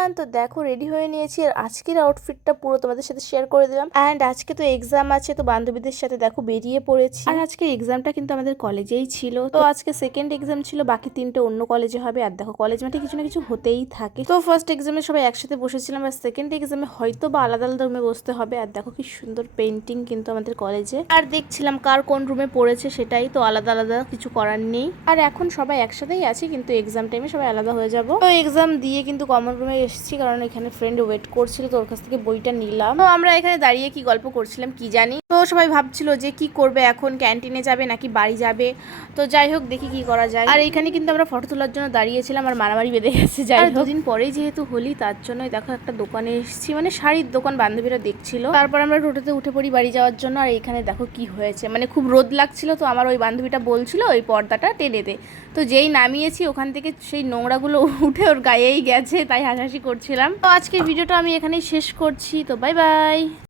Everyone, তো দেখো ready হয়ে নিয়েছি আর আজকের আউটফিটটা পুরো তোমাদের সাথে শেয়ার করে দিলাম। অ্যান্ড আজকে তো এক্সাম আছে, তো বান্ধবীদের সাথে দেখো বেরিয়ে পড়েছি। আর আজকে এক্সামটা কিন্তু আমাদের কলেজেই ছিল। তো আজকে সেকেন্ড এক্সাম ছিল, বাকি তিনটে অন্য কলেজে হবে। আর দেখো কলেজ মাঠে কিছু না কিছু হতেই থাকে। তো ফার্স্ট এক্সামে সবাই একসাথে বসেছিলাম, আর সেকেন্ড এক্সামে হয়তো বা আলাদা আলাদা রুমে বসতে হবে। আর দেখো কি সুন্দর পেন্টিং কিন্তু আমাদের কলেজে। আর দেখছিলাম কার কোন রুমে পড়েছে, সেটাই তো আলাদা আলাদা, কিছু করার নেই। আর এখন সবাই একসাথেই আছি, কিন্তু এক্সাম টাইমে সবাই আলাদা হয়ে যাবো। তো এক্সাম দিয়ে কিন্তু কমন রুমে এসেছি, কারণ এখানে ফ্রেন্ড ওয়েট করছিল, তো ওর কাছ থেকে বইটা নিলাম। তো আমরা এখানে দাঁড়িয়ে কি গল্প করছিলাম কি জানি। তো সবাই ভাবছিল যে কি করবে এখন, ক্যান্টিনে যাবে নাকি বাড়ি যাবে। তো যাই হোক, দেখি কি করা যায়। আর এখানে কিন্তু আমরা ফটো তোলার জন্য দাঁড়িয়েছিলাম, আর মারামারি বেঁধে গেছে। যাই হোক, দুদিন পরেই যেহেতু হোলি, তার জন্যই দেখো একটা দোকানে এসেছি, মানে শাড়ির দোকান, বান্ধবীরা দেখছিল। তারপর আমরা টোটোতে উঠে পড়ি বাড়ি যাওয়ার জন্য। আর এখানে দেখো কি হয়েছে, মানে খুব রোদ লাগছিল, তো আমার ওই বান্ধবীটা বলছিল ওই পর্দাটা টেনে দে। তো যেই নামিয়েছি ওখান থেকে সেই নোংরাগুলো উঠে ওর গায়েই গেছে, তাই হাসাহাসি করছিলাম। তো আজকের ভিডিওটা আমি এখানেই শেষ করছি, তো বাই বাই।